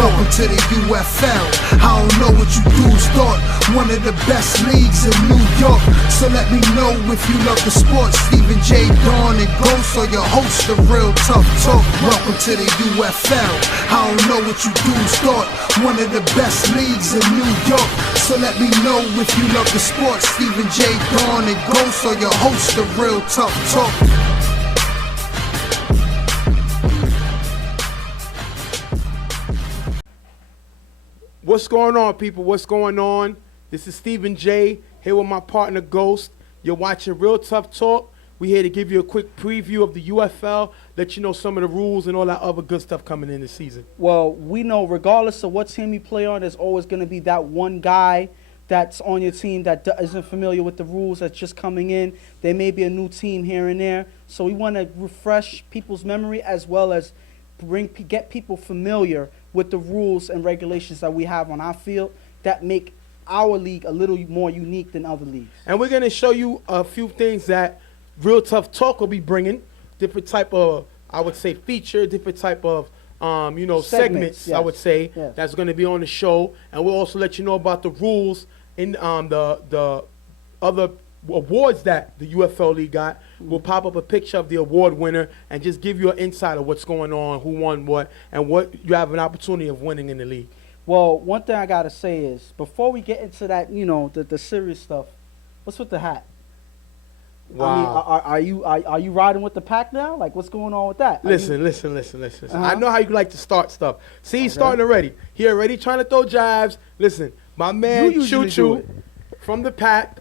Welcome to the UFL. I don't know what you dudes thought. One of the best leagues in New York. So let me know if you love the sports. Stephen J. Dawn and Ghost are your hosts of Real Tough Talk. Welcome to the UFL. I don't know what you dudes thought. One of the best leagues in New York. So let me know if you love the sports. Stephen J. Dawn and Ghost are your hosts of Real Tough Talk. What's going on, people? What's going on? This is Stephen J. here with my partner Ghost. You're watching Real Tough Talk. We're here to give you a quick preview of the UFL, let you know some of the rules and all that other good stuff coming in this season. Well, we know regardless of what team you play on, there's always going to be that one guy that's on your team that isn't familiar with the rules, that's just coming in. There may be a new team here and there. So we want to refresh people's memory as well as get people familiar with the rules and regulations that we have on our field that make our league a little more unique than other leagues. And we're going to show you a few things that Real Tough Talk will be bringing, different type of, I would say, feature, different type of, segments, yes. I would say, yes. That's going to be on the show. And we'll also let you know about the rules in the other awards that the UFL League got. We'll pop up a picture of the award winner and just give you an insight of what's going on, who won what, and what you have an opportunity of winning in the league. Well, one thing I got to say is, before we get into that, the serious stuff, what's with the hat? Wow. I mean, are you riding with the pack now? Like, what's going on with that? Listen. I know how you like to start stuff. See, he's starting already. He already trying to throw jabs. Listen, my man Choo Choo from the pack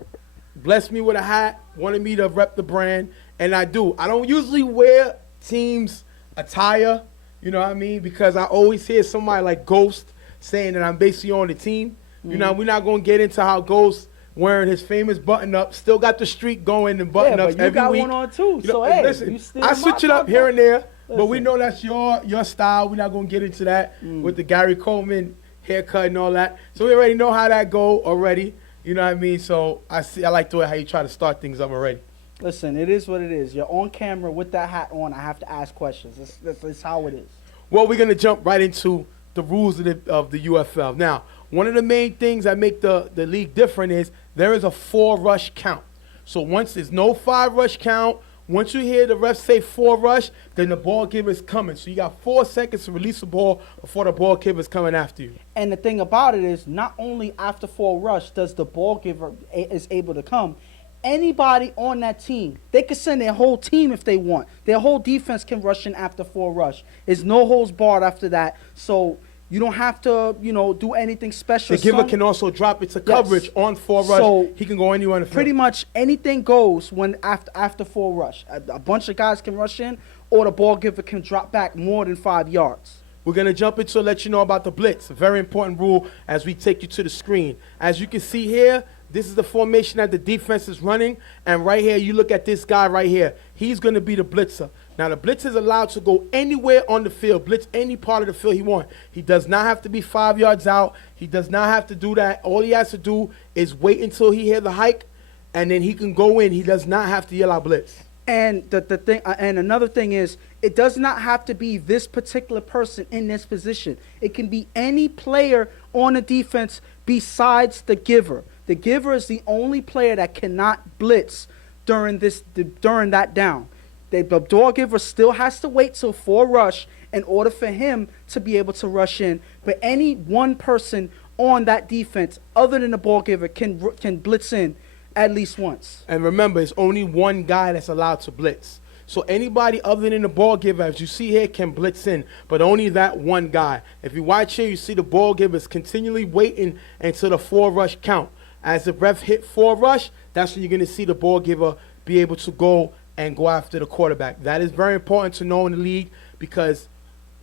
blessed me with a hat, wanted me to rep the brand, and I do. I don't usually wear teams' attire, you know what I mean, because I always hear somebody like Ghost saying that I'm basically on the team. You know, we're not going to get into how Ghost wearing his famous button-up, still got the streak going and button-ups every week. Yeah, but you got one on too, so hey, listen, you still I switch it up here and there, but we Listen. know that's your style. We're not going to get into that with the Gary Coleman haircut and all that. So we already know how that go already. You know what I mean? So I like the way how you try to start things up already. Listen, it is what it is. You're on camera with that hat on. I have to ask questions. That's how it is. Well, we're going to jump right into the rules of the UFL. Now, one of the main things that make the league different is there is a 4-rush count. So once there's no 5-rush count, once you hear the ref say 4-rush, then the ball giver is coming. So you got 4 seconds to release the ball before the ball giver is coming after you. And the thing about it is, not only after 4-rush does the ball giver is able to come, anybody on that team, they can send their whole team if they want. Their whole defense can rush in after 4-rush. There's no holds barred after that. So you don't have to, do anything special. The giver can also drop it to coverage on 4-rush. So he can go anywhere in the field. Pretty much anything goes when after 4-rush. A bunch of guys can rush in, or the ball giver can drop back more than 5 yards. We're going to jump into let you know about the Blitz, a very important rule as we take you to the screen. As you can see here, this is the formation that the defense is running. And right here, you look at this guy right here. He's going to be the blitzer. Now, the blitz is allowed to go anywhere on the field, blitz any part of the field he wants. He does not have to be 5 yards out. He does not have to do that. All he has to do is wait until he hears the hike, and then he can go in. He does not have to yell out blitz. And the thing, and another thing is, it does not have to be this particular person in this position. It can be any player on the defense besides the giver. The giver is the only player that cannot blitz during that down. The ball giver still has to wait till 4-rush in order for him to be able to rush in. But any one person on that defense, other than the ball giver, can blitz in at least once. And remember, it's only one guy that's allowed to blitz. So anybody other than the ball giver, as you see here, can blitz in, but only that one guy. If you watch here, you see the ball giver is continually waiting until the 4-rush count. As the ref hit 4-rush, that's when you're going to see the ball giver be able to go after the quarterback. That is very important to know in the league, because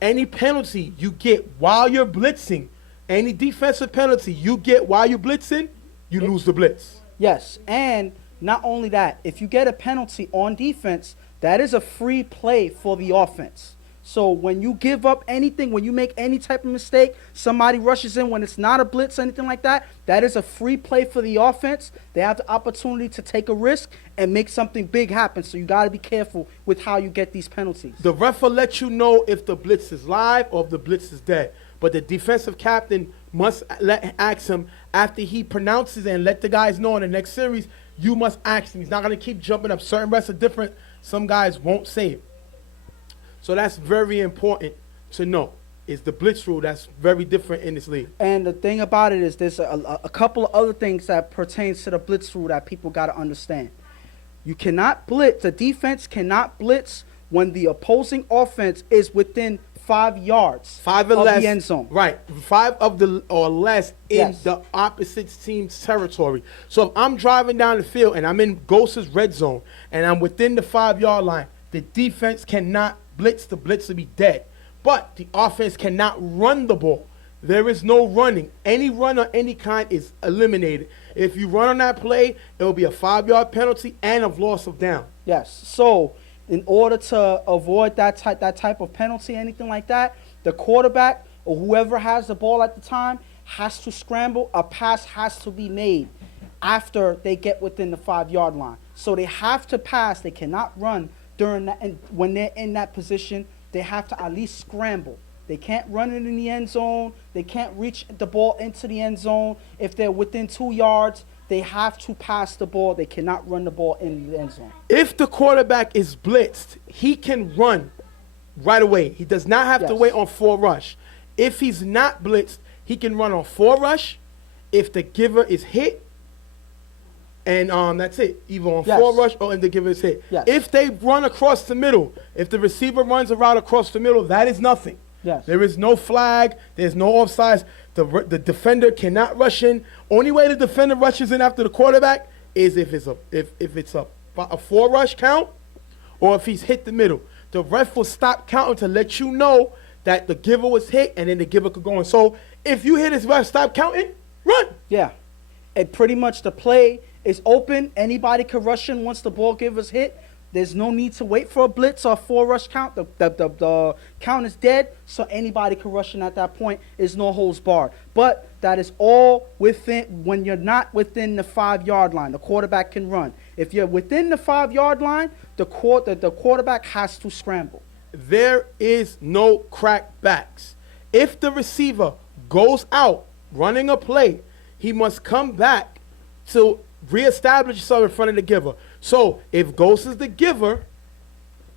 any penalty you get while you're blitzing, any defensive penalty you get while you're blitzing, you lose the blitz. Yes, and not only that, if you get a penalty on defense, that is a free play for the offense. So when you give up anything, when you make any type of mistake, somebody rushes in when it's not a blitz, anything like that, that is a free play for the offense. They have the opportunity to take a risk and make something big happen. So you got to be careful with how you get these penalties. The ref will let you know if the blitz is live or if the blitz is dead. but the defensive captain must ask him after he pronounces it and let the guys know in the next series, you must ask him. He's not going to keep jumping up. Certain refs are different. Some guys won't say it. So that's very important to know. Is the blitz rule that's very different in this league. And the thing about it is there's a couple of other things that pertains to the blitz rule that people got to understand. You cannot blitz. The defense cannot blitz when the opposing offense is within 5 yards 5 or of less, the end zone. Right. 5 of the or less in Yes. the opposite team's territory. So if I'm driving down the field and I'm in Ghost's red zone and I'm within the 5-yard line, the defense cannot blitz. The blitz will be dead. But the offense cannot run the ball. There is no running. Any run of any kind is eliminated. If you run on that play, it will be a 5-yard penalty and a loss of down. Yes. So in order to avoid that type of penalty, anything like that, the quarterback or whoever has the ball at the time has to scramble. A pass has to be made after they get within the 5-yard line. So they have to pass. They cannot run during that. And when they're in that position, they have to at least scramble. They can't run it in the end zone. They can't reach the ball into the end zone. If they're within 2 yards, they have to pass the ball. They cannot run the ball in the end zone. If the quarterback is blitzed, he can run right away. He does not have to Yes. wait on 4 rush. If he's not blitzed, he can run on 4 rush. If the giver is hit, and that's it. Either on Yes. 4 rush or if the giver is hit. Yes. If they run across the middle, if the receiver runs a route across the middle, that is nothing. Yes. There is no flag. There's no offsides. The defender cannot rush in. Only way the defender rushes in after the quarterback is if it's a 4 rush count or if he's hit the middle. The ref will stop counting to let you know that the giver was hit, and then the giver could go on. So if you hit his ref, stop counting, run. Yeah. And pretty much the play is open. Anybody can rush in once the ball giver's hit. There's no need to wait for a blitz or a 4 rush count. The count is dead, so anybody can rush in at that point. There's no holds barred. But that is all within, when you're not within the 5-yard line. The quarterback can run. If you're within the 5-yard line, the quarterback has to scramble. There is no crackbacks. If the receiver goes out running a play, he must come back to reestablish himself in front of the giver. So if Ghost is the giver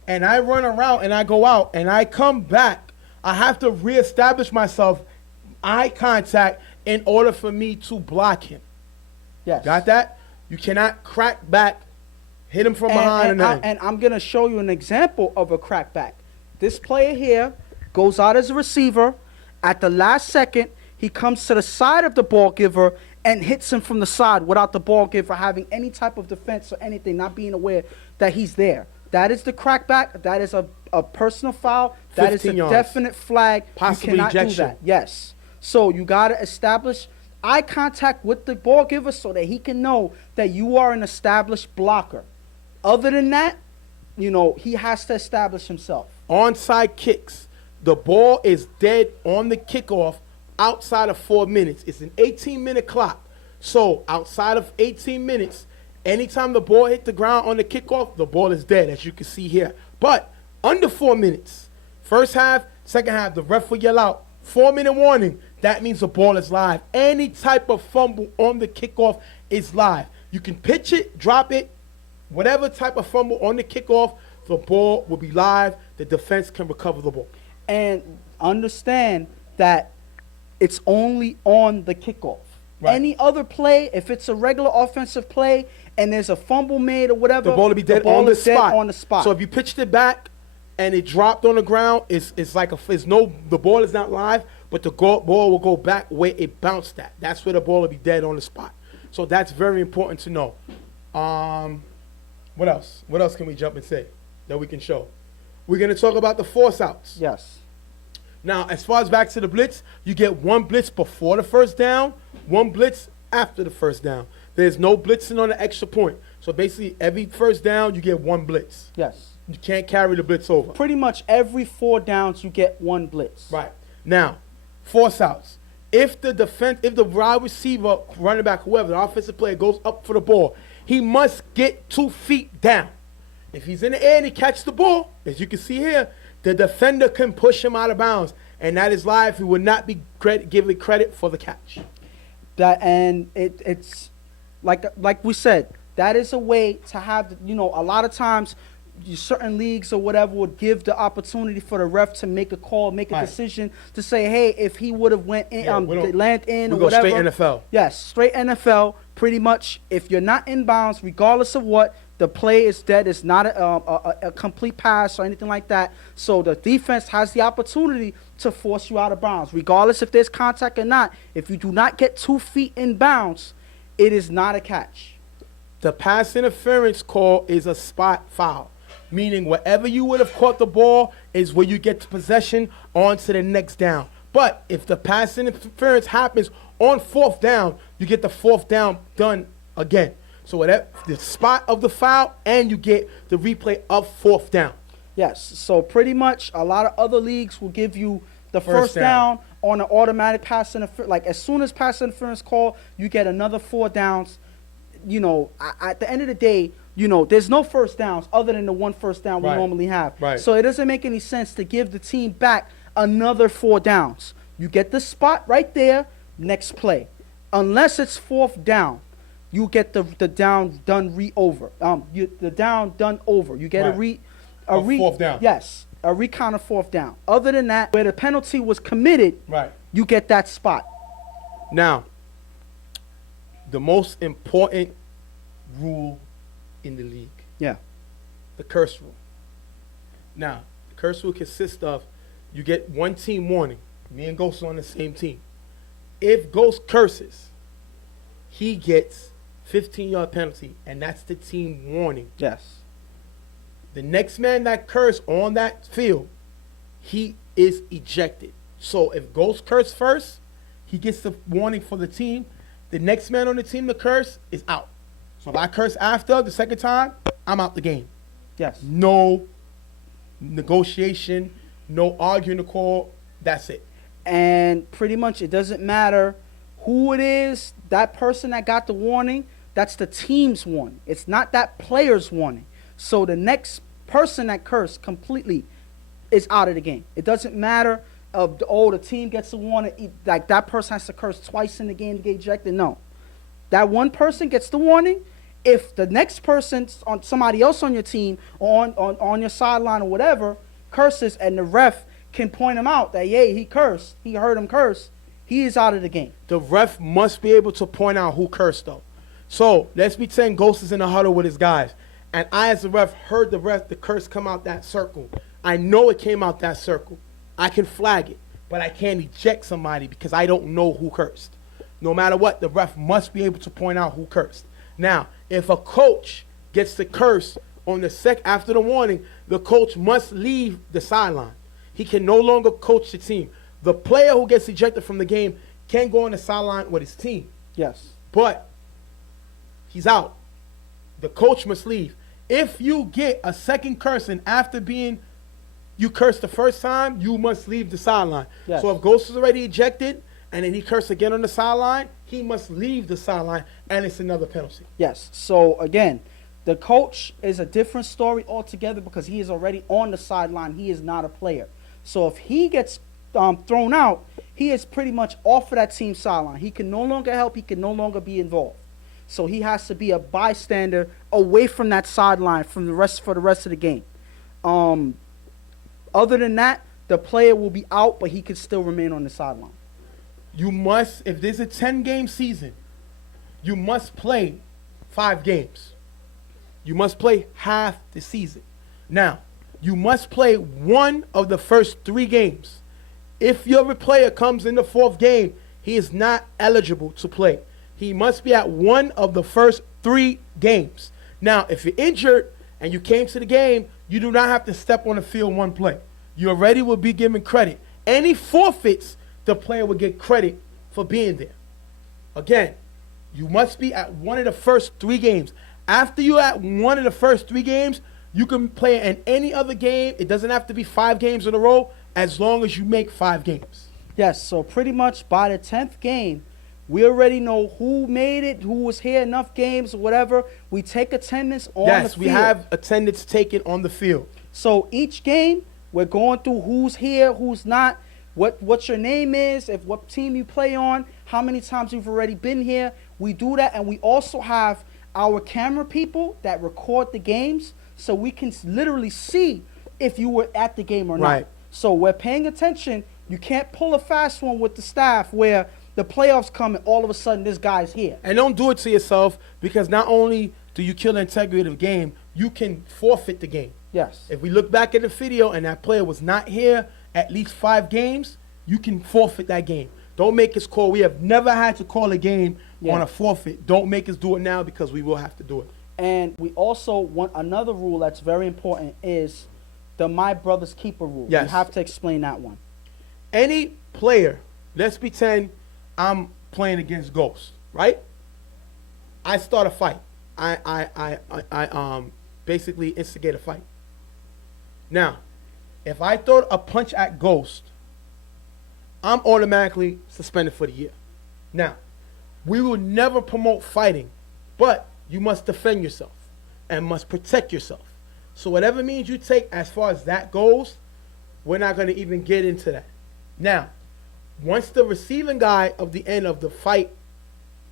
and I run around and I go out and I come back, I have to reestablish myself, eye contact, in order for me to block him. Yes. Got that? You cannot crack back, hit him from behind. And I'm going to show you an example of a crackback. This player here goes out as a receiver. At the last second, he comes to the side of the ball giver and hits him from the side without the ball giver having any type of defense or anything, not being aware that he's there. That is the crackback. That is a personal foul. That is a 15 yards. definite flag. Possibly you cannot ejection. do that. Yes. So you got to establish eye contact with the ball giver so that he can know that you are an established blocker. Other than that, he has to establish himself. Onside kicks. The ball is dead on the kickoff outside of 4 minutes. It's an 18-minute clock. So outside of 18 minutes, anytime the ball hit the ground on the kickoff, the ball is dead, as you can see here. But under 4 minutes, first half, second half, the ref will yell out, 4-minute warning. That means the ball is live. Any type of fumble on the kickoff is live. You can pitch it, drop it, whatever type of fumble on the kickoff, the ball will be live. The defense can recover the ball. And understand that it's only on the kickoff. Right. Any other play, if it's a regular offensive play and there's a fumble made or whatever, The ball will be dead, ball on, the is dead spot. on the spot. So if you pitched it back and it dropped on the ground, the ball is not live, but the ball will go back where it bounced at. That's where the ball will be dead on the spot. So that's very important to know. What else? What else can we jump and say that we can show? We're going to talk about the force outs. Yes. Now, as far as back to the blitz, you get 1 blitz before the first down, 1 blitz after the first down. There's no blitzing on the extra point. So basically, every first down, you get 1 blitz. Yes. You can't carry the blitz over. Pretty much every 4 downs, you get 1 blitz. Right. Now, force outs. If the wide receiver, running back, whoever, the offensive player goes up for the ball, he must get 2 feet down. If he's in the air and he catches the ball, as you can see here, the defender can push him out of bounds. and that is live. He would not be given credit for the catch. It's like we said, that is a way to have, a lot of times certain leagues or whatever would give the opportunity for the ref to make a call, make a decision to say, hey, if he would have went in, land in or whatever. We go straight NFL. Yes, straight NFL. Pretty much, if you're not in bounds, regardless of what, the play is dead. It's not a complete pass or anything like that. So the defense has the opportunity to force you out of bounds, regardless if there's contact or not. If you do not get 2 feet in bounds, it is not a catch. The pass interference call is a spot foul, meaning wherever you would have caught the ball is where you get the possession on to the next down. But if the pass interference happens on 4th down, you get the 4th down done again. So whatever the spot of the foul, and you get the replay of 4th down. Yes. So pretty much a lot of other leagues will give you the first down on an automatic pass interference. Like as soon as pass interference call, you get another 4 downs. At the end of the day, there's no first downs other than the 1 first down we normally have. Right. So it doesn't make any sense to give the team back another 4 downs. You get the spot right there, next play. Unless it's 4th down, you get the down done over. The down done over. You get a 4th down. Yes, a recount of 4th down. Other than that, where the penalty was committed, you get that spot. Now, the most important rule in the league. Yeah. The curse rule. Now, the curse rule consists of you get 1 team warning. Me and Ghost are on the same team. If Ghost curses, he gets 15-yard penalty, and that's the team warning. Yes. The next man that cursed on that field, he is ejected. So if Ghost cursed first, he gets the warning for the team. The next man on the team to curse is out. So if I curse after the second time, I'm out the game. Yes. No negotiation, no arguing the call. That's it. And pretty much it doesn't matter who it is, that person that got the warning, that's the team's warning. It's not that player's warning. So the next person that cursed completely is out of the game. It doesn't matter the team gets a warning, like that person has to curse twice in the game to get ejected. No. That one person gets the warning. If the next person, on somebody else on your team or on your sideline or whatever, curses and the ref can point him out that, yeah, he cursed, he heard him curse, he is out of the game. The ref must be able to point out who cursed, though. So let's be saying Ghost is in the huddle with his guys, and I, as the ref, heard the curse come out that circle. I know it came out that circle. I can flag it, but I can't eject somebody because I don't know who cursed. No matter what, the ref must be able to point out who cursed. Now, if a coach gets the curse on the after the warning, the coach must leave the sideline. He can no longer coach the team. The player who gets ejected from the game can go on the sideline with his team. Yes. But he's out. The coach must leave. If you get a second cursing after you cursed the first time, you must leave the sideline. Yes. So if Ghost is already ejected and then he cursed again on the sideline, he must leave the sideline, and it's another penalty. Yes. So again, the coach is a different story altogether because he is already on the sideline. He is not a player. So if he gets thrown out, he is pretty much off of that team sideline. He can no longer help. He can no longer be involved. So he has to be a bystander away from that sideline for the rest of the game. Other than that, the player will be out, but he can still remain on the sideline. You must, if there's a 10-game season, you must play 5 games. You must play half the season. Now, you must play one of the first 3 games. If your player comes in the 4th game, he is not eligible to play. He must be at one of the first 3 games. Now, if you're injured and you came to the game, you do not have to step on the field one play. You already will be given credit. Any forfeits, the player will get credit for being there. Again, you must be at one of the first 3 games. After you're at one of the first 3 games, you can play in any other game. It doesn't have to be 5 games in a row as long as you make 5 games. Yes, so pretty much by the 10th game, we already know who made it, who was here enough games, or whatever. We take attendance on the field. Yes, we have attendance taken on the field. So each game, we're going through who's here, who's not. what your name is, if what team you play on, how many times you've already been here. We do that, and we also have our camera people that record the games, so we can literally see if you were at the game or Right. not. So we're paying attention. You can't pull a fast one with the staff where the playoffs come and all of a sudden this guy's here. And don't do it to yourself, because not only do you kill the integrity of the game, you can forfeit the game. Yes. If we look back at the video and that player was not here at least 5 games, you can forfeit that game. Don't make us call. We have never had to call a game on a forfeit. Don't make us do it now, because we will have to do it. And we also want another rule that's very important is the my brother's keeper rule. Yes. You have to explain that one. Any player, let's pretend I'm playing against Ghost, right? I start a fight. I basically instigate a fight. Now, if I throw a punch at Ghost, I'm automatically suspended for the year. Now, we will never promote fighting, but you must defend yourself and must protect yourself. So whatever means you take as far as that goes, we're not going to even get into that. Now, once the receiving guy of the end of the fight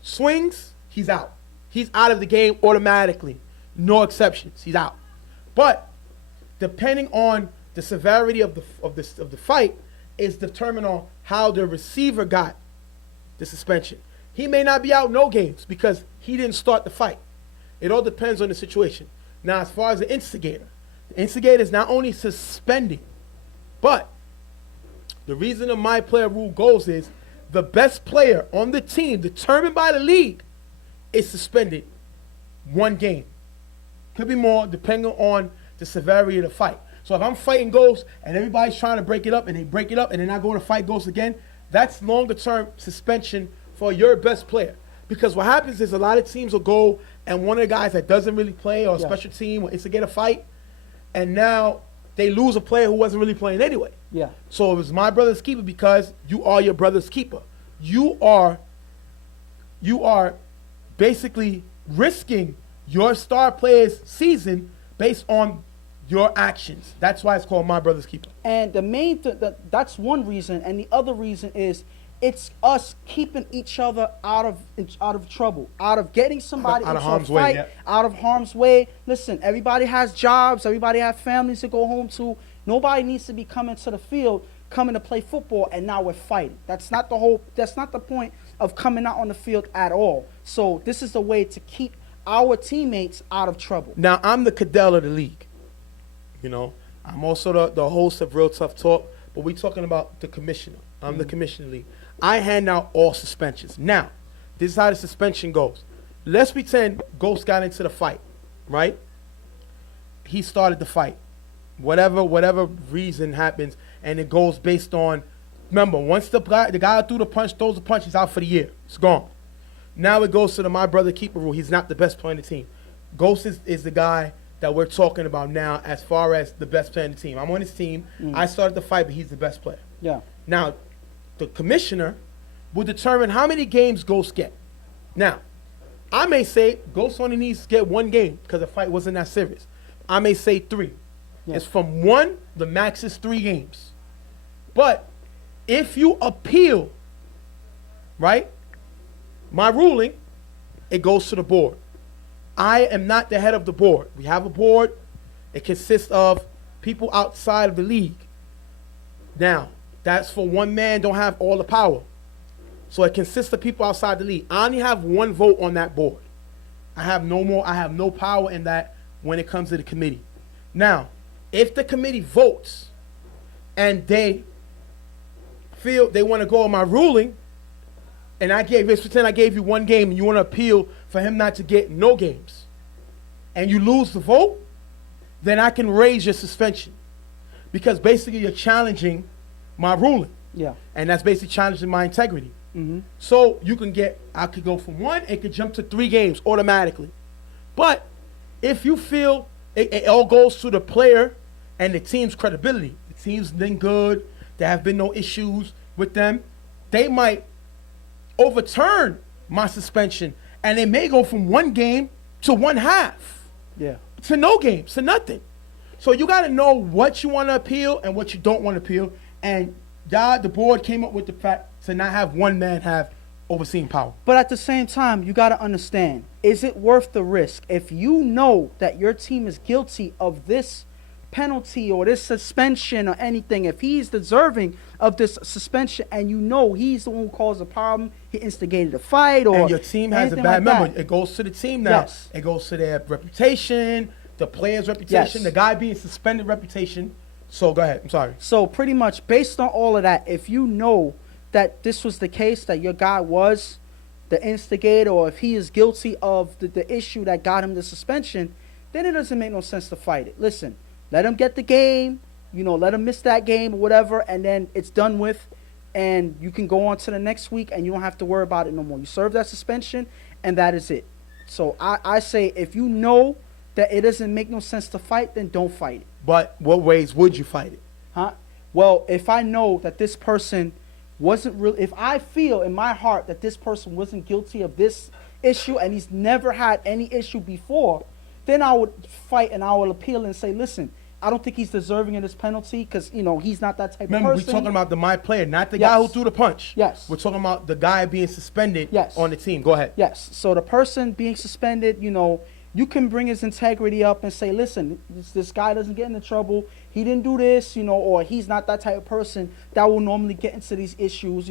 swings, he's out. He's out of the game automatically. No exceptions. He's out. But depending on the severity of the fight is determined on how the receiver got the suspension. He may not be out no games because he didn't start the fight. It all depends on the situation. Now, as far as the instigator is not only suspending, but the reason the my player rule goes is the best player on the team determined by the league is suspended 1 game. Could be more depending on the severity of the fight. So if I'm fighting Ghost and everybody's trying to break it up and they break it up and then I go to fight Ghost again, that's longer term suspension for your best player. Because what happens is a lot of teams will go and one of the guys that doesn't really play or a special team will instigate a fight, and now they lose a player who wasn't really playing anyway. Yeah. So it was my brother's keeper because you are your brother's keeper. You are basically risking your star player's season based on your actions. That's why it's called my brother's keeper. And the main that's one reason, and the other reason is it's us keeping each other out of trouble, out of getting somebody Out of into harm's a way, fight, yeah. out of harm's way. Listen, everybody has jobs, everybody has families to go home to. Nobody needs to be coming to the field, coming to play football, and now we're fighting. That's not the point of coming out on the field at all. So this is a way to keep our teammates out of trouble. Now, I'm the Cadell of the league. You know, I'm also the host of Real Tough Talk, but we're talking about the commissioner. I'm the commissioner league. I hand out all suspensions. Now, this is how the suspension goes. Let's pretend Ghost got into the fight, right? He started the fight. Whatever reason happens, and it goes based on, remember, once the guy threw the punch, throws the punch, he's out for the year. It's gone. Now it goes to the my brother keeper rule. He's not the best player on the team. Ghost is the guy that we're talking about now as far as the best player on the team. I'm on his team. I started the fight, but he's the best player. Yeah. Now, the commissioner will determine how many games Ghost get. Now, I may say Ghost only needs to get 1 game because the fight wasn't that serious. I may say 3. Yeah. It's from 1, the max is 3 games. But if you appeal, right, my ruling, it goes to the board. I am not the head of the board. We have a board. It consists of people outside of the league. Now, that's for one man, don't have all the power. So it consists of people outside the league. I only have 1 vote on that board. I have no power in that when it comes to the committee. Now, if the committee votes and they feel they want to go on my ruling, and let's pretend I gave you 1 game and you want to appeal for him not to get no games, and you lose the vote, then I can raise your suspension. Because basically you're challenging my ruling. Yeah. And that's basically challenging my integrity. Mm-hmm. So I could go from 1, it could jump to 3 games automatically. But if you feel it all goes to the player and the team's credibility, the team's been good, there have been no issues with them, they might overturn my suspension and they may go from 1 game to 1/2. Yeah. To no games, to nothing. So you got to know what you want to appeal and what you don't want to appeal. And the board came up with the fact to not have one man have overseeing power. But at the same time, you got to understand, is it worth the risk? If you know that your team is guilty of this penalty or this suspension or anything, if he's deserving of this suspension and you know he's the one who caused the problem, he instigated a fight or and your team has a bad member, it goes to the team now. Yes. It goes to their reputation, the player's reputation, Yes. the guy being suspended reputation. So go ahead. I'm sorry. So pretty much based on all of that, if you know that this was the case, that your guy was the instigator, or if he is guilty of the issue that got him the suspension, then it doesn't make no sense to fight it. Listen, let him get the game, let him miss that game or whatever, and then it's done with, and you can go on to the next week, and you don't have to worry about it no more. You serve that suspension, and that is it. So I say if you know that it doesn't make no sense to fight, then don't fight it. But what ways would you fight it? Huh? Well, if I know that this person wasn't really, if I feel in my heart that this person wasn't guilty of this issue and he's never had any issue before, then I would fight and I will appeal and say, listen, I don't think he's deserving of this penalty because, he's not that type of person. Remember, we're talking about the my player, not the Yes. guy who threw the punch. Yes. We're talking about the guy being suspended Yes. on the team. Go ahead. Yes. So the person being suspended, you can bring his integrity up and say, listen, this guy doesn't get into trouble. He didn't do this, or he's not that type of person that will normally get into these issues.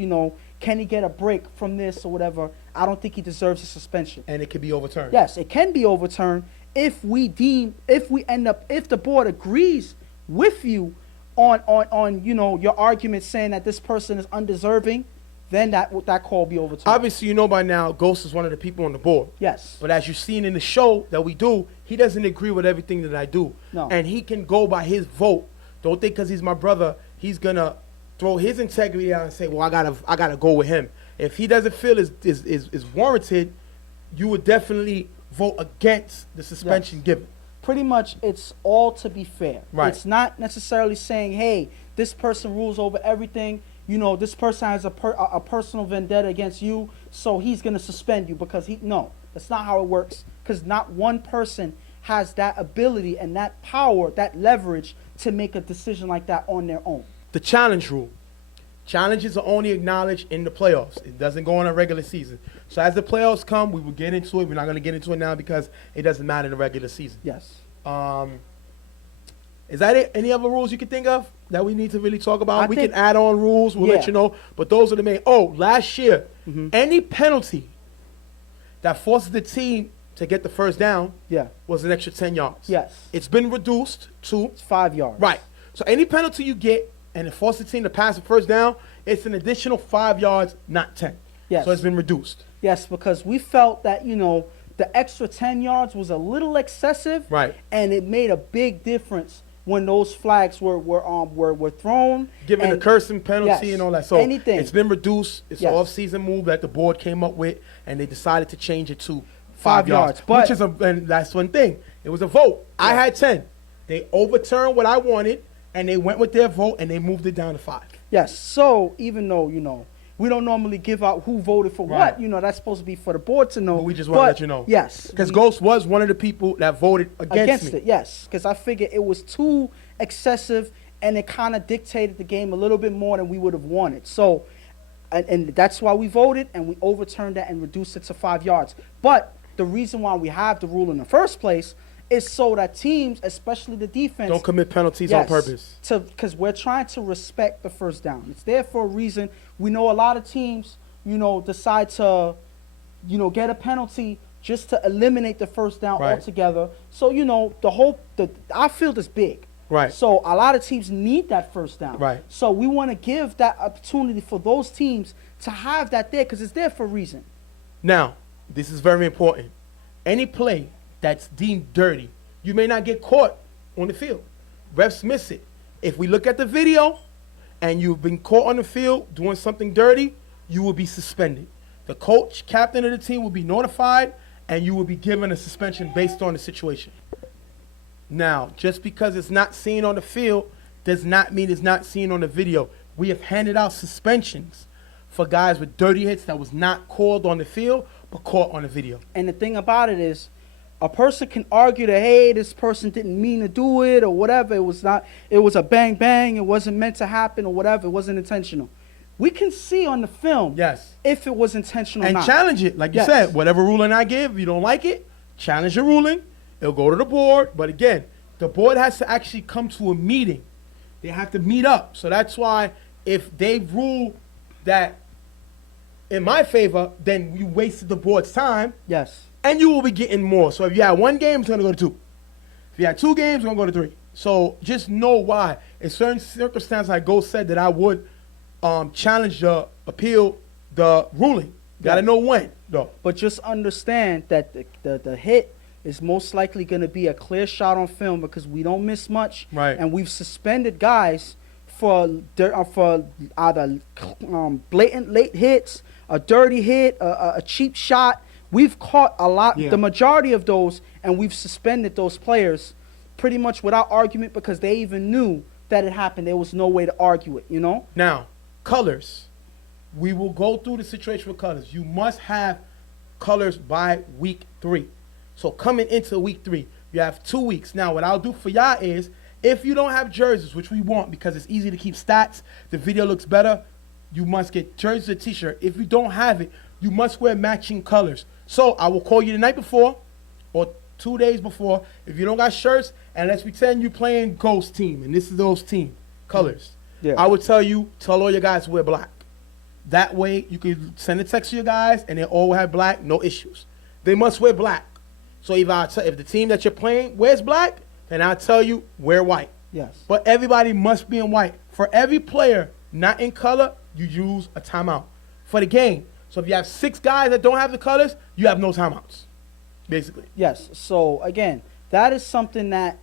Can he get a break from this or whatever? I don't think he deserves a suspension. And it can be overturned. Yes, it can be overturned if the board agrees with you on your argument saying that this person is undeserving, then that call will be overturned. Obviously, by now, Ghost is one of the people on the board. Yes. But as you've seen in the show that we do, he doesn't agree with everything that I do. No. And he can go by his vote. Don't think because he's my brother, he's going to throw his integrity out and say, well, I gotta go with him. If he doesn't feel is warranted, you would definitely vote against the suspension given. Pretty much, it's all to be fair. Right. It's not necessarily saying, hey, this person rules over everything. This person has a personal vendetta against you, so he's going to suspend you because no, that's not how it works. Because not one person has that ability and that power, that leverage to make a decision like that on their own. The challenge rule. Challenges are only acknowledged in the playoffs. It doesn't go on a regular season. So as the playoffs come, we will get into it. We're not going to get into it now because it doesn't matter in the regular season. Yes. Is that it? Any other rules you can think of that we need to really talk about? We think- can add on rules. We'll let Yeah. you know. But those are the main. Oh, last year, any penalty that forces the team to get the first down Yeah. was an extra 10 yards. Yes. It's been reduced to It's 5 yards. right. So any penalty you get and it forces the team to pass the first down, it's an additional 5 yards, not 10. Yes. So it's been reduced. Yes, because we felt that, the extra 10 yards was a little excessive. Right. And it made a big difference when those flags were thrown. Given the and- cursing penalty Yes. and all that. So Anything. it's been reduced. It's Yes. an off-season move that the board came up with, and they decided to change it to 5 yards. But- which is and that's one thing. It was a vote. I had 10. They overturned what I wanted, and they went with their vote, and they moved it down to 5. Yes. So even though, we don't normally give out who voted for Right. what, that's supposed to be for the board to know. But we just want to let you know. Yes. Because we- Ghost was one of the people that voted against me. it, yes. Because I figured it was too excessive and it kind of dictated the game a little bit more than we would have wanted. So, and that's why we voted and we overturned that and reduced it to 5 yards. But the reason why we have the rule in the first place is so that teams, especially the defense, Don't commit penalties on purpose. Because we're trying to respect the first down. It's there for a reason. We know a lot of teams, decide to, get a penalty just to eliminate the first down Right. altogether. So, our field is big. Right. So a lot of teams need that first down. Right. So we want to give that opportunity for those teams to have that there because it's there for a reason. Now, this is very important. Any play that's deemed dirty, you may not get caught on the field. Refs miss it. If we look at the video and you've been caught on the field doing something dirty, you will be suspended. The coach, captain of the team will be notified, and you will be given a suspension based on the situation. Now, just because it's not seen on the field does not mean it's not seen on the video. We have handed out suspensions for guys with dirty hits that was not called on the field but caught on the video. And the thing about it is, A person can argue that, hey, this person didn't mean to do it or whatever. It was not. It was a bang bang. It wasn't meant to happen or whatever. It wasn't intentional. We can see on the film Yes. if it was intentional or And not. challenge it. Like you Yes. said, whatever ruling I give, if you don't like it, challenge your ruling. It'll go to the board. But again, the board has to actually come to a meeting. They have to meet up. So that's why if they rule that in my favor, then you wasted the board's time. Yes. And you will be getting more. So if you had one game, it's going to go to 2. If you had 2 games, it's going to go to 3. So just know why. In certain circumstances, like Ghost said, that I would challenge the appeal, the ruling. Got to know when, though. But just understand that the hit is most likely going to be a clear shot on film because we don't miss much. Right. And we've suspended guys for either blatant late hits, a dirty hit, a cheap shot. We've caught a lot, Yeah. the majority of those, and we've suspended those players pretty much without argument because they even knew that it happened. There was no way to argue it, you know? Now, colors. We will go through the situation with colors. You must have colors by week 3. So coming into week 3, you have 2 weeks. Now, what I'll do for y'all is, if you don't have jerseys, which we want because it's easy to keep stats, the video looks better, you must get jerseys or t-shirt. If you don't have it, you must wear matching colors. So I will call you the night before or 2 days before. If you don't got shirts, and let's pretend you're playing Ghost team, and this is those team colors. Yeah. I would tell all your guys to wear black. That way, you can send a text to your guys, and they all have black, no issues. They must wear black. So if the team that you're playing wears black, then I'll tell you, wear white. Yes. But everybody must be in white. For every player not in color, you use a timeout for the game. So if you have 6 guys that don't have the colors, you have no timeouts, basically. Yes. So, again, that is something that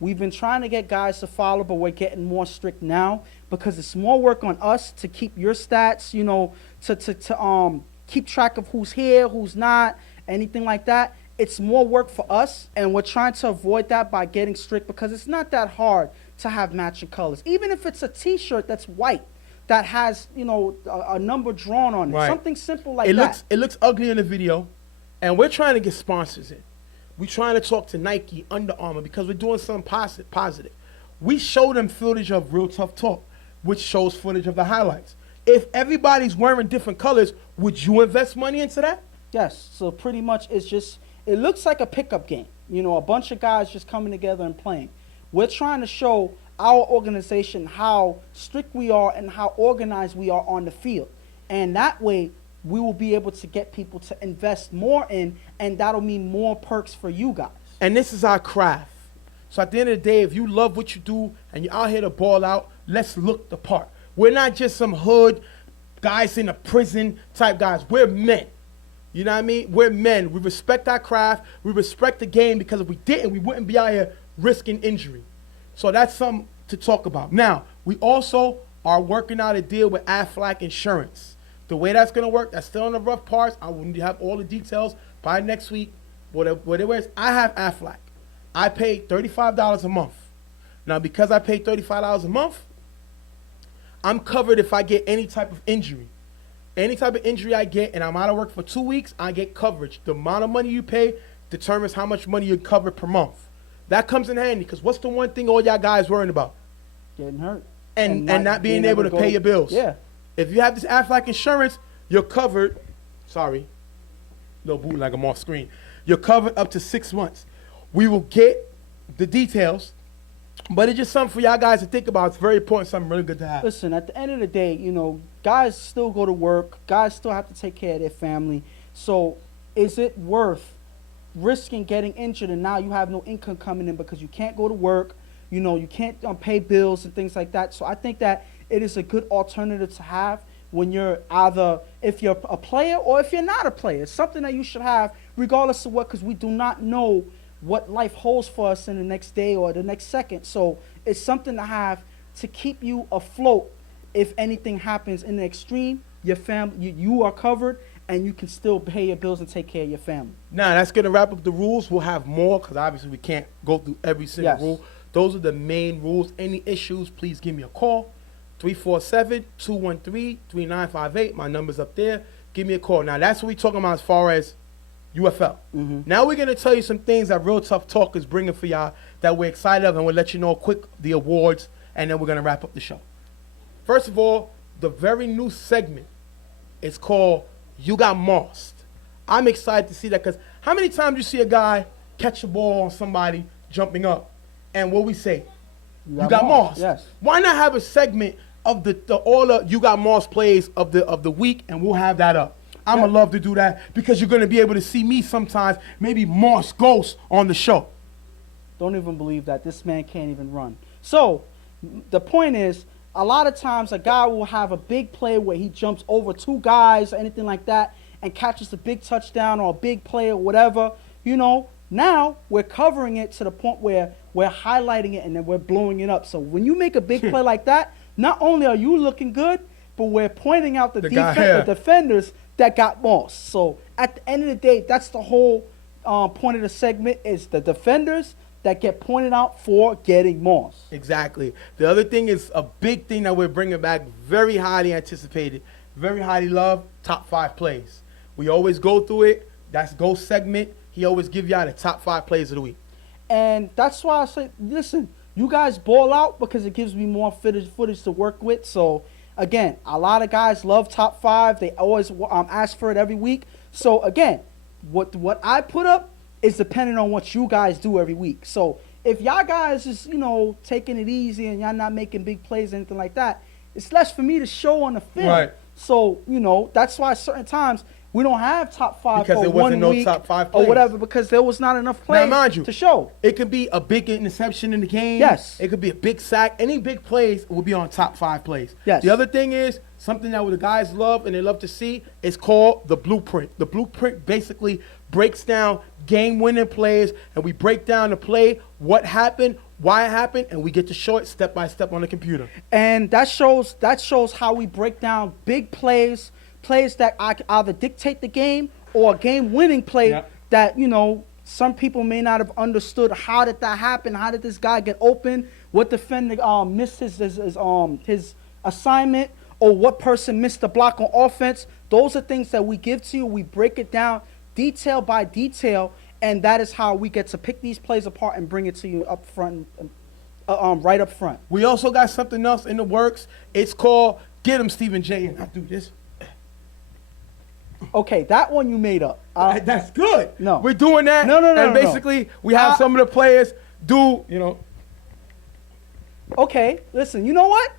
we've been trying to get guys to follow, but we're getting more strict now because it's more work on us to keep your stats, you know, to keep track of who's here, who's not, anything like that. It's more work for us, and we're trying to avoid that by getting strict because it's not that hard to have matching colors. Even if it's a T-shirt that's white that has, you know, a number drawn on it, Right. something simple like that. It looks ugly in the video, and we're trying to get sponsors in. We're trying to talk to Nike, Under Armour, because we're doing something positive. We show them footage of Real Tough Talk, which shows footage of the highlights. If everybody's wearing different colors, would you invest money into that? Yes, so pretty much it looks like a pickup game. You know, a bunch of guys just coming together and playing. We're trying to show our organization how strict we are and how organized we are on the field. And that way, we will be able to get people to invest more in, and that'll mean more perks for you guys. And this is our craft. So at the end of the day, if you love what you do and you're out here to ball out, let's look the part. We're not just some hood guys in a prison type guys. We're men. You know what I mean? We're men. We respect our craft. We respect the game because if we didn't, we wouldn't be out here risking injury. So that's something to talk about. Now, we also are working out a deal with Aflac Insurance. The way that's going to work, that's still in the rough parts. I will have all the details by next week. Whatever it is, I have Aflac. I pay $35 a month. Now, because I pay $35 a month, I'm covered if I get any type of injury. Any type of injury I get and I'm out of work for 2 weeks, I get coverage. The amount of money you pay determines how much money you're covered per month. That comes in handy because what's the one thing all y'all guys worrying about? Getting hurt. And not being able to pay your bills. Yeah. If you have this Aflac insurance, you're covered. Sorry. No boo like I'm off screen. You're covered up to 6 months. We will get the details, but it's just something for y'all guys to think about. It's very important, something really good to have. Listen, at the end of the day, you know, guys still go to work. Guys still have to take care of their family. So is it worth risking getting injured and now you have no income coming in because you can't go to work, you know, you can't pay bills and things like that. So I think that it is a good alternative to have when you're either, if you're a player or if you're not a player. It's something that you should have regardless of what, because we do not know what life holds for us in the next day or the next second. So it's something to have to keep you afloat. If anything happens in the extreme, your family, you are covered, and you can still pay your bills and take care of your family. Now, that's going to wrap up the rules. We'll have more because obviously we can't go through every single rule. Those are the main rules. Any issues, please give me a call. 347-213-3958. My number's up there. Give me a call. Now, that's what we're talking about as far as UFL. Now we're going to tell you some things that Real Tough Talk is bringing for y'all that we're excited of, and we'll let you know quick the awards, and then we're going to wrap up the show. First of all, the very new segment is called You Got Mossed. I'm excited to see that because how many times you see a guy catch a ball on somebody jumping up, and what we say? You got mossed. Yes. Why not have a segment of all the You Got Mossed plays of the week, and we'll have that up. I'm going to love to do that because you're going to be able to see me sometimes, maybe Moss Ghost on the show. Don't even believe that. This man can't even run. So the point is, a lot of times a guy will have a big play where he jumps over two guys or anything like that and catches a big touchdown or a big play or whatever. You know, now we're covering it to the point where we're highlighting it and then we're blowing it up. So when you make a big play like that, not only are you looking good, but we're pointing out the defenders that got mossed. So at the end of the day, that's the whole point of the segment is the defenders that get pointed out for getting mossed. Exactly. The other thing is a big thing that we're bringing back, very highly anticipated, very highly loved, top 5 plays. We always go through it. That's Ghost segment. He always give y'all the top 5 plays of the week. And that's why I say, listen, you guys ball out because it gives me more footage to work with. So, again, a lot of guys love top 5. They always ask for it every week. So, again, what I put up is dependent on what you guys do every week. So, if y'all guys is, taking it easy and y'all not making big plays or anything like that, it's less for me to show on the film. Right. So, that's why certain times we don't have top 5 because for there wasn't 1 no week top 5 plays. or whatever because there was not enough plays to show. It could be a big interception in the game. Yes. It could be a big sack. Any big plays will be on top 5 plays. Yes. The other thing is something that the guys love and they love to see is called the blueprint. The blueprint basically breaks down game-winning plays, and we break down the play, what happened, why it happened, and we get to show it step by step on the computer. And that shows how we break down big plays that either dictate the game or a game-winning play that, some people may not have understood. How did that happen? How did this guy get open? What defender missed his assignment? Or what person missed the block on offense? Those are things that we give to you. We break it down detail by detail, and that is how we get to pick these plays apart and bring it to you up front, right up front. We also got something else in the works. It's called Get 'em, Stephen J. And I do this. Okay, that one you made up. That's good. No. We're doing that. No. And basically, we have some of the players do, Okay, listen, you know what?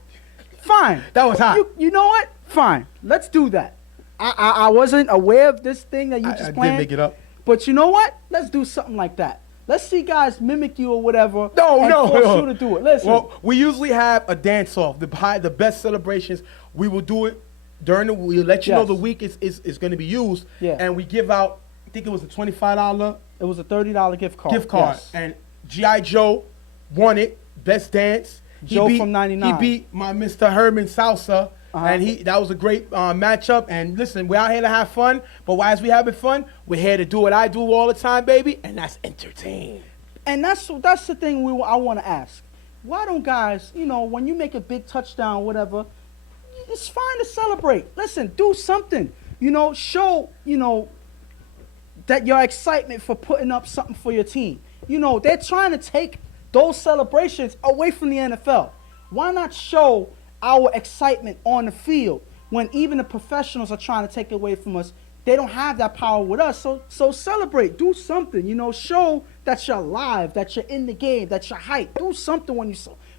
Fine. That was hot. You know what? Fine. Let's do that. I wasn't aware of this thing that you just planned. I did make it up. But you know what? Let's do something like that. Let's see guys mimic you or whatever. No. Force you to do it. Listen. Well, we usually have a dance-off. The best celebrations, we will do it during the week. We'll let you know the week is going to be used. Yeah. And we give out, I think it was a $25. It was a $30 gift card. Yes. And G.I. Joe won it. Best dance. Joe from 99. He beat my Mr. Herman Salsa. And that was a great matchup. And listen, we're out here to have fun. But as we having fun, we're here to do what I do all the time, baby, and that's entertain. And that's the thing I want to ask. Why don't guys, when you make a big touchdown, whatever, it's fine to celebrate. Listen, do something. Show, that your excitement for putting up something for your team. They're trying to take those celebrations away from the NFL. Why not show our excitement on the field when even the professionals are trying to take it away from us? They don't have that power with us. So celebrate. Do something. Show that you're live, that you're in the game, that you're hyped. Do something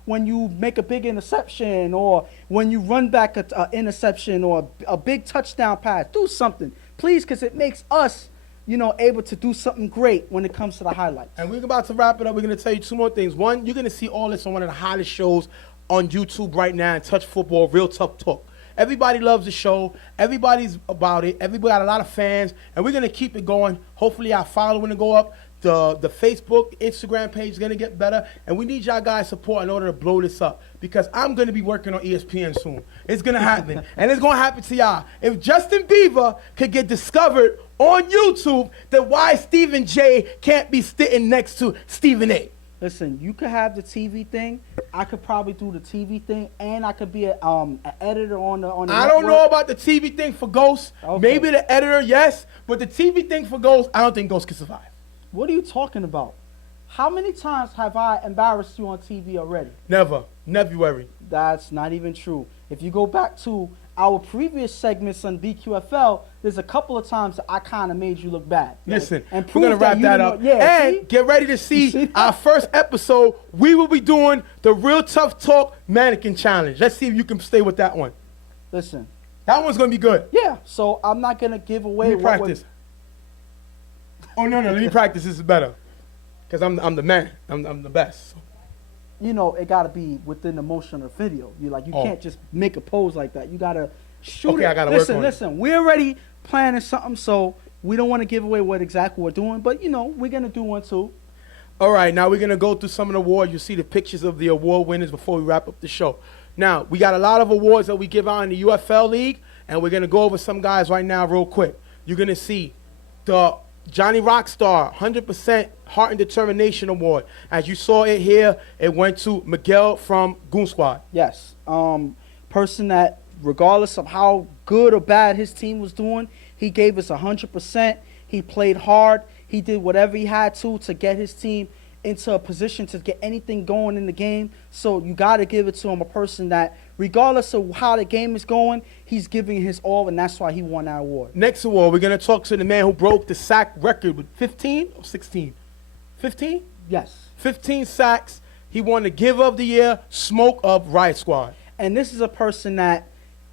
when you make a big interception or when you run back an interception or a big touchdown pass. Do something, please, because it makes us able to do something great when it comes to the highlights. And we're about to wrap it up. We're going to tell you 2 more things. One, you're going to see all this on one of the hottest shows on YouTube right now in Touch Football, Real Tough Talk. Everybody loves the show. Everybody's about it. Everybody got a lot of fans, and we're going to keep it going. Hopefully our following will go up. The Facebook, Instagram page is going to get better, and we need y'all guys' support in order to blow this up because I'm going to be working on ESPN soon. It's going to happen, and it's going to happen to y'all. If Justin Bieber could get discovered on YouTube, then why Stephen J can't be sitting next to Stephen A? Listen, you could have the TV thing. I could probably do the TV thing, and I could be an editor on the. I don't know about the TV thing for Ghost. Okay. Maybe the editor, yes, but the TV thing for Ghost, I don't think Ghost can survive. What are you talking about? How many times have I embarrassed you on TV already? Never. Never. That's not even true. If you go back to our previous segments on BQFL, there's a couple of times that I kind of made you look bad. Listen, and we're going to wrap that up. And get ready to see our first episode. We will be doing the Real Tough Talk Mannequin Challenge. Let's see if you can stay with that one. Listen. That one's going to be good. Yeah, so I'm not going to give away Let me practice. Oh, no, let me practice. This is better. Because I'm the man. I'm the best. You know, it got to be within the motion of the video. You can't just make a pose like that. You got to shoot it. I got to work on it. Listen, we're already planning something, so we don't want to give away what exactly we're doing, but, you know, we're going to do one too. All right, now we're going to go through some of the awards. You'll see the pictures of the award winners before we wrap up the show. Now, we got a lot of awards that we give out in the UFL League, and we're going to go over some guys right now real quick. You're going to see the Johnny Rockstar 100% Heart and Determination Award. As you saw it here, it went to Miguel from Goon Squad. Yes. Person that, regardless of how good or bad his team was doing, he gave us 100%. He played hard. He did whatever he had to get his team into a position to get anything going in the game. So you got to give it to him, a person that, regardless of how the game is going, he's giving his all, and that's why he won that award. Next award, we're going to talk to the man who broke the sack record with 15 or 16? 15? Yes. 15 sacks. He won the Give of the Year, Smoke of Riot Squad. And this is a person that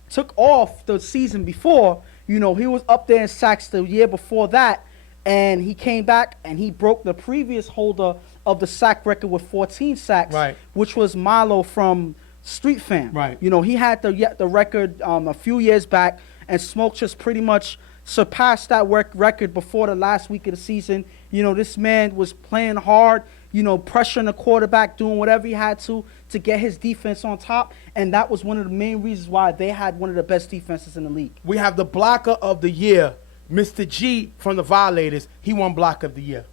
took off the season before. You know, he was up there in sacks the year before that, and he came back and he broke the previous holder of the sack record with 14 sacks, right, which was Milo from Street Fam. Right. You know, he had the record a few years back, and Smoke just pretty much surpassed that record before the last week of the season. You know, this man was playing hard, you know, pressuring the quarterback, doing whatever he had to get his defense on top, and that was one of the main reasons why they had one of the best defenses in the league. We have the Blocker of the Year, Mr. G from the Violators. He won Block of the Year.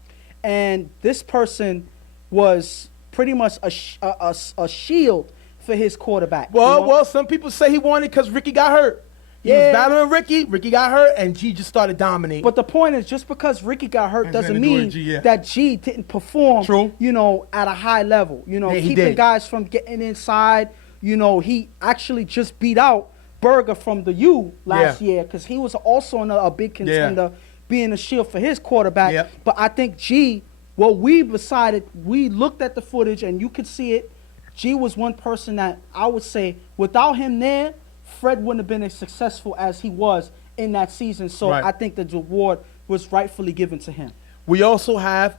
And this person was pretty much a shield for his quarterback. Well, some people say he won it because Ricky got hurt. He was battling Ricky got hurt, and G just started dominating. But the point is, just because Ricky got hurt doesn't mean that G didn't perform, you know, at a high level. You know, keeping guys from getting inside. You know, he actually just beat out Berger from the U last year because he was also a big contender, being a shield for his quarterback. But I think G, we decided, we looked at the footage and you could see it. G was one person that I would say, without him there, Fred wouldn't have been as successful as he was in that season. So I think the award was rightfully given to him. We also have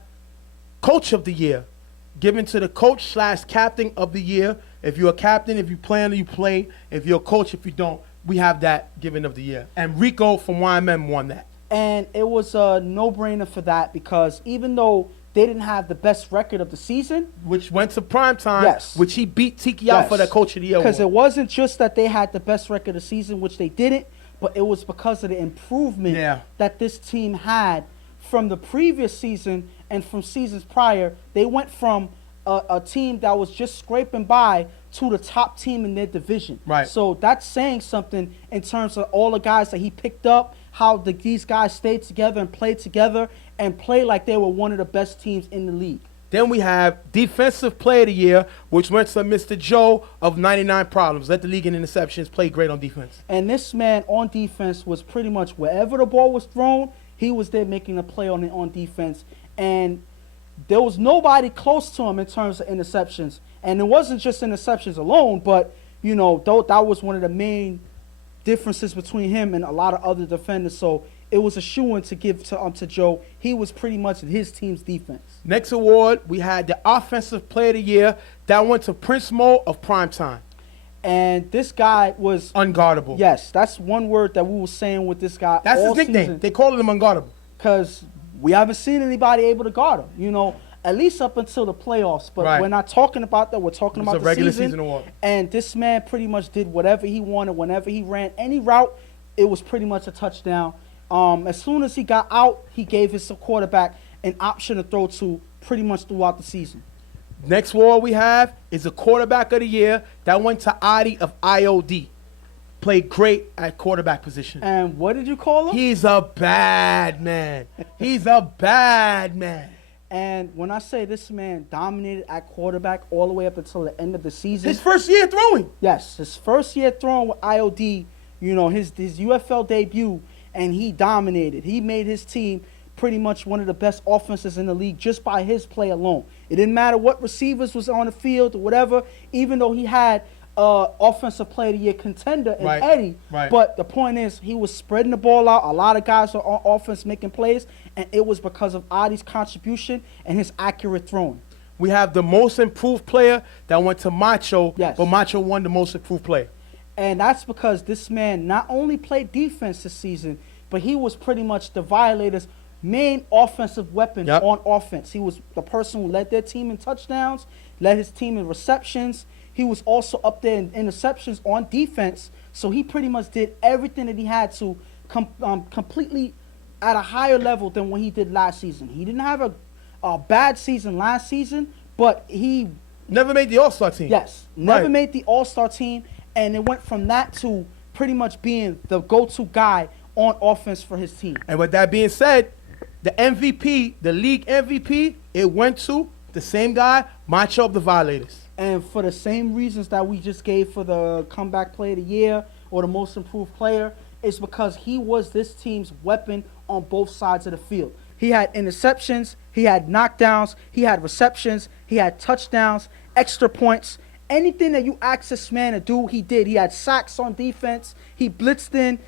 Coach of the Year, given to the coach/captain of the year. If you're a captain, if you play, you play. If you're a coach, if you don't, we have that given of the year. And Rico from YMM won that. And it was a no-brainer for that because even though they didn't have the best record of the season, which went to primetime, which he beat Tiki out for the Coach of the Year. Because it wasn't just that they had the best record of the season, which they didn't, but it was because of the improvement that this team had from the previous season and from seasons prior. They went from a team that was just scraping by to the top team in their division. Right. So that's saying something in terms of all the guys that he picked up, how these guys stayed together and played together and played like they were one of the best teams in the league. Then we have Defensive Player of the Year, which went to Mr. Joe of 99 Problems. Led the league in interceptions, played great on defense. And this man on defense was pretty much wherever the ball was thrown, he was there making a play on defense. And there was nobody close to him in terms of interceptions. And it wasn't just interceptions alone, but, you know, that was one of the main differences between him and a lot of other defenders. So it was a shoo-in to give to Joe. He was pretty much his team's defense. Next award, we had the Offensive Player of the Year. That went to Prince Mo of Primetime. And this guy was unguardable. Yes, that's one word that we were saying with this guy. That's his nickname. Season. They called him unguardable. Because we haven't seen anybody able to guard him, you know, at least up until the playoffs. But we're not talking about that. We're talking about the regular season award. And this man pretty much did whatever he wanted. Whenever he ran any route, it was pretty much a touchdown. As soon as he got out, he gave his quarterback an option to throw to pretty much throughout the season. Next award we have is the quarterback of the year. That went to Adi of IOD. Played great at quarterback position. And what did you call him? He's a bad man. He's a bad man. And when I say this man dominated at quarterback all the way up until the end of the season. His first year throwing. Yes, his first year throwing with IOD, you know, his UFL debut, and he dominated. He made his team pretty much one of the best offenses in the league just by his play alone. It didn't matter what receivers was on the field or whatever, even though he had offensive player of the year contender in Eddie. Right. But the point is, he was spreading the ball out. A lot of guys are on offense making plays, and it was because of Adi's contribution and his accurate throwing. We have the most improved player that went to Macho, Yes. but Macho won the most improved player. And that's because this man not only played defense this season, but he was pretty much the Violators' main offensive weapon on offense. He was the person who led their team in touchdowns, led his team in receptions. He was also up there in interceptions on defense. So he pretty much did everything that he had to completely at a higher level than what he did last season. He didn't have a bad season last season, but he never made the All-Star team. Yes, never made the All-Star team, and it went from that to pretty much being the go-to guy on offense for his team. And with that being said, the MVP, the league MVP, it went to the same guy, Macho of the Violators. And for the same reasons that we just gave for the comeback player of the year or the most improved player, it's because he was this team's weapon on both sides of the field. He had interceptions, he had knockdowns, he had receptions, he had touchdowns, extra points. Anything that you asked this man to do, he did. He had sacks on defense, he blitzed in.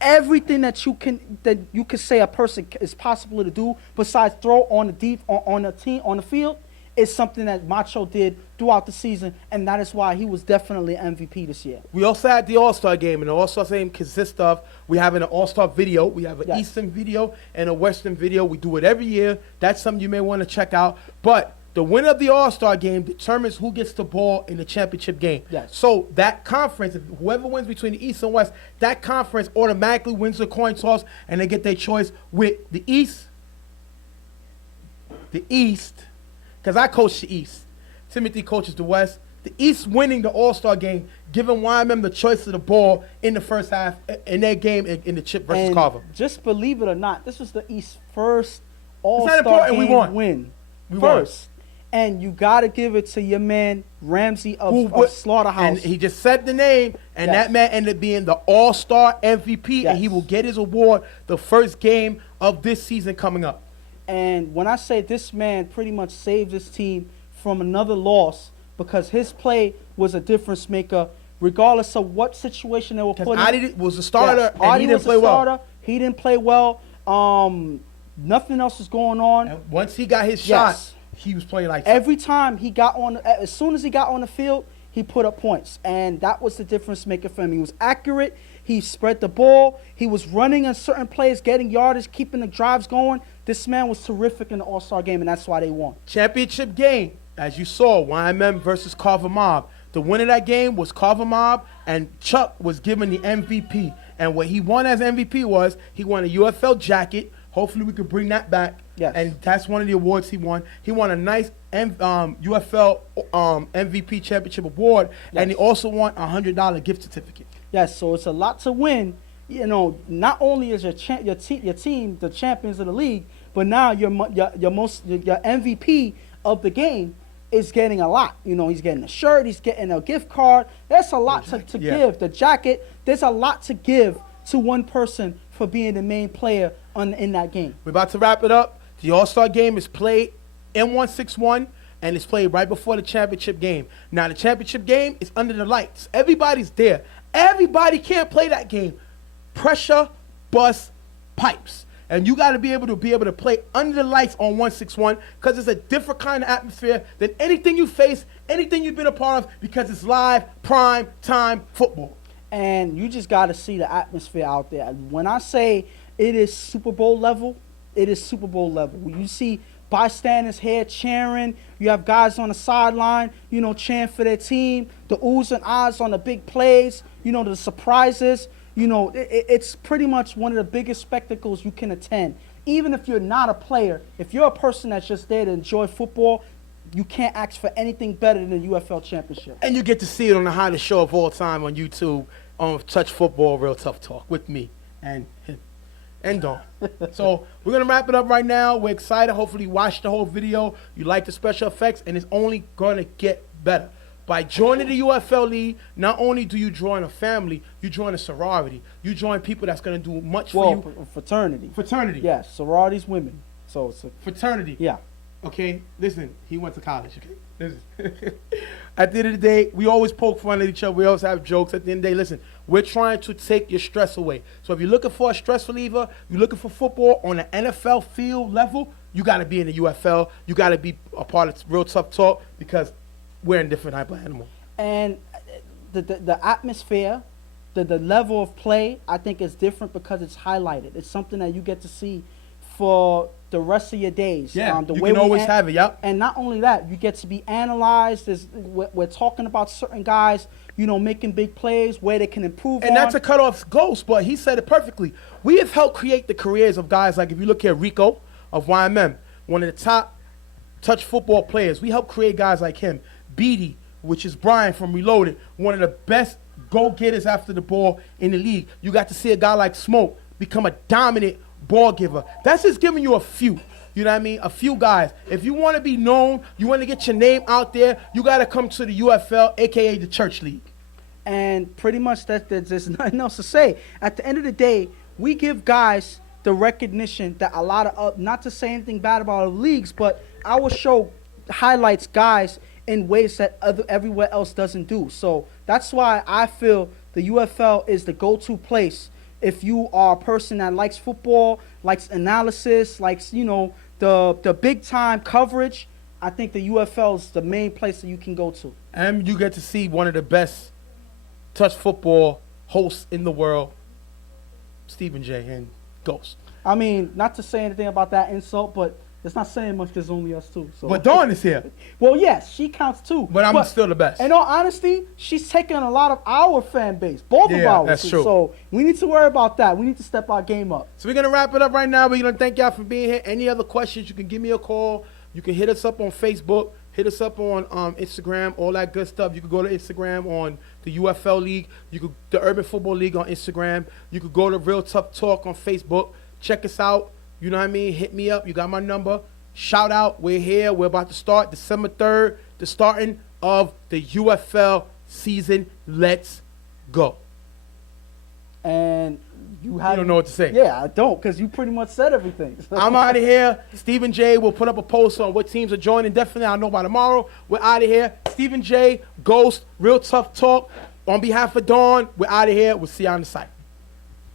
Everything that you can say a person is possible to do besides throw on the field is something that Macho did throughout the season, and that is why he was definitely MVP this year. We also had the All-Star game, and the All-Star game consists of we have an All-Star video, we have an Eastern video, and a Western video. We do it every year. That's something you may want to check out. But the winner of the All-Star game determines who gets the ball in the championship game. Yes. So that conference, whoever wins between the East and West, that conference automatically wins the coin toss, and they get their choice with the East, because I coach the East. Timothy coaches the West. The East winning the All-Star game, giving YMM the choice of the ball in the first half in their game in the Chip versus Carver. Just believe it or not, this was the East's first All-Star game win. We first. And you got to give it to your man, Ramsey of Slaughterhouse. And he just said the name, and that man ended up being the All-Star MVP, and he will get his award the first game of this season coming up. And when I say this man pretty much saved his team from another loss because his play was a difference maker, regardless of what situation they were put in. Adi was a starter, and he didn't play well. He didn't play well. Nothing else was going on. And once he got his shot, he was playing like every time he got on. As soon as he got on the field, he put up points, and that was the difference maker for him. He was accurate. He spread the ball. He was running on certain plays, getting yardage, keeping the drives going. This man was terrific in the All-Star game, and that's why they won. Championship game, as you saw, YMM versus Carver Mob. The winner of that game was Carver Mob, and Chuck was given the MVP. And what he won as MVP was he won a UFL jacket. Hopefully we could bring that back. Yes. And that's one of the awards he won. He won a nice UFL MVP championship award, and he also won a $100 gift certificate. Yes, so it's a lot to win. You know, not only is your team the champions of the league, but now your MVP of the game is getting a lot. You know, he's getting a shirt, he's getting a gift card. There's a lot to give. The jacket, there's a lot to give to one person for being the main player in that game. We're about to wrap it up. The All-Star game is played in 161, and it's played right before the championship game. Now, the championship game is under the lights. Everybody's there. Everybody can't play that game. Pressure, bus, pipes. And you got to be able to play under the lights on 161 because it's a different kind of atmosphere than anything you face, anything you've been a part of, because it's live, prime time football. And you just got to see the atmosphere out there. When I say it is Super Bowl level, it is Super Bowl level. You see bystanders here cheering. You have guys on the sideline, you know, cheering for their team. The oohs and ahs on the big plays, you know, the surprises. You know, it's pretty much one of the biggest spectacles you can attend. Even if you're not a player, if you're a person that's just there to enjoy football, you can't ask for anything better than the UFL championship. And you get to see it on the hottest show of all time on YouTube on Touch Football, Real Tough Talk with me and him and Dawn. So we're going to wrap it up right now. We're excited. Hopefully you watched the whole video. You like the special effects, and it's only going to get better. By joining the UFL League, not only do you join a family, you join a sorority. You join people that's going to do much for you. Fraternity. Fraternity. Yes, sororities, women. So it's a fraternity. Yeah. Okay, listen, he went to college, okay? Listen. At the end of the day, we always poke fun at each other. We always have jokes. At the end of the day, listen, we're trying to take your stress away. So if you're looking for a stress reliever, you're looking for football on an NFL field level, you got to be in the UFL. You got to be a part of Real Tough Talk because we're in different type of animal. And the atmosphere, the level of play, I think is different because it's highlighted. It's something that you get to see for the rest of your days. Yeah, the you way can always have it, yep. And not only that, you get to be analyzed. We're talking about certain guys, you know, making big plays, where they can improve and that's a cutoff ghost, but he said it perfectly. We have helped create the careers of guys like, if you look here, Rico of YMM, one of the top touch football players. We helped create guys like him. Beatty, which is Brian from Reloaded, one of the best go-getters after the ball in the league. You got to see a guy like Smoke become a dominant ball giver. That's just giving you a few. You know what I mean? A few guys. If you want to be known, you want to get your name out there, you got to come to the UFL, a.k.a. the Church League. And pretty much there's nothing else to say. At the end of the day, we give guys the recognition that a lot of, not to say anything bad about our leagues, but our show highlights guys in ways that everywhere else doesn't do. So that's why I feel the UFL is the go-to place if you are a person that likes football, likes analysis, likes, you know, the big-time coverage. I think the UFL is the main place that you can go to. And you get to see one of the best touch football hosts in the world, Stephen J. and Ghost. I mean, not to say anything about that insult, but it's not saying much because only us two. So. But Dawn is here. Well, yes, she counts too. But I'm still the best. In all honesty, she's taking a lot of our fan base, both of ours. That's true. So we need to worry about that. We need to step our game up. So we're going to wrap it up right now. We're going to thank y'all for being here. Any other questions, you can give me a call. You can hit us up on Facebook. Hit us up on Instagram, all that good stuff. You can go to Instagram on the UFL League. You could the Urban Football League on Instagram. You could go to Real Tough Talk on Facebook. Check us out. You know what I mean? Hit me up. You got my number. Shout out. We're here. We're about to start December 3rd, the starting of the UFL season. Let's go. And you don't know what to say. Yeah, I don't, because you pretty much said everything. I'm out of here. Stephen J will put up a post on what teams are joining. Definitely, I'll know by tomorrow. We're out of here. Stephen J, Ghost, Real Tough Talk. On behalf of Dawn, we're out of here. We'll see you on the site.